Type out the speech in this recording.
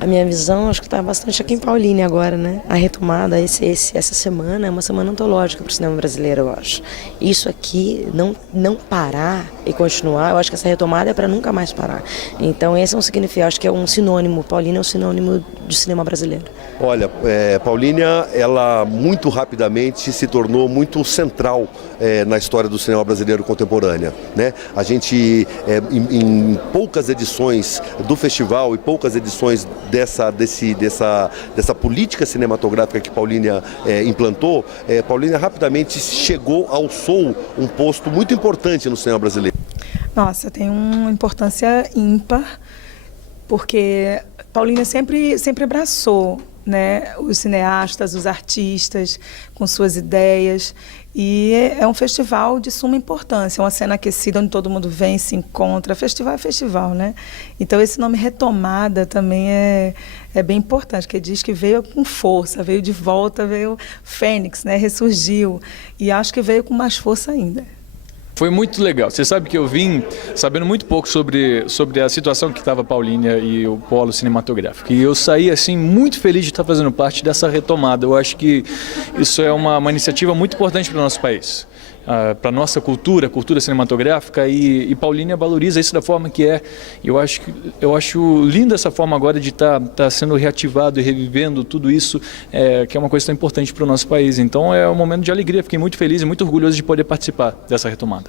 A minha visão, acho que está bastante aqui em Paulínia agora, né? A retomada, essa semana é uma semana antológica para o cinema brasileiro, eu acho. Isso aqui, não parar e continuar, eu acho que essa retomada é para nunca mais parar. Então esse é um significado, acho que é um sinônimo, Paulínia é um sinônimo de cinema brasileiro. Olha, Paulínia, ela muito rapidamente se tornou muito central na história do cinema brasileiro contemporânea, né? A gente, em poucas edições do festival e poucas edições dessa política cinematográfica que Paulínia implantou, Paulínia rapidamente chegou ao Soul, um posto muito importante no cinema brasileiro. Nossa, tem uma importância ímpar, porque Paulínia sempre abraçou, né, os cineastas, os artistas, com suas ideias, e é um festival de suma importância, uma cena aquecida onde todo mundo vem, se encontra. Festival é festival, né? Então esse nome Retomada também é bem importante, porque diz que veio com força, veio de volta, veio Fênix, né? Ressurgiu, e acho que veio com mais força ainda. Foi muito legal. Você sabe que eu vim sabendo muito pouco sobre a situação que estava Paulínia e o polo cinematográfico. E eu saí assim muito feliz de estar fazendo parte dessa retomada. Eu acho que isso é uma iniciativa muito importante para o nosso país, para a nossa cultura cinematográfica, e Paulínia valoriza isso da forma que é. Eu acho linda essa forma agora de estar sendo reativado e revivendo tudo isso, que é uma coisa tão importante para o nosso país. Então é um momento de alegria, fiquei muito feliz e muito orgulhoso de poder participar dessa retomada.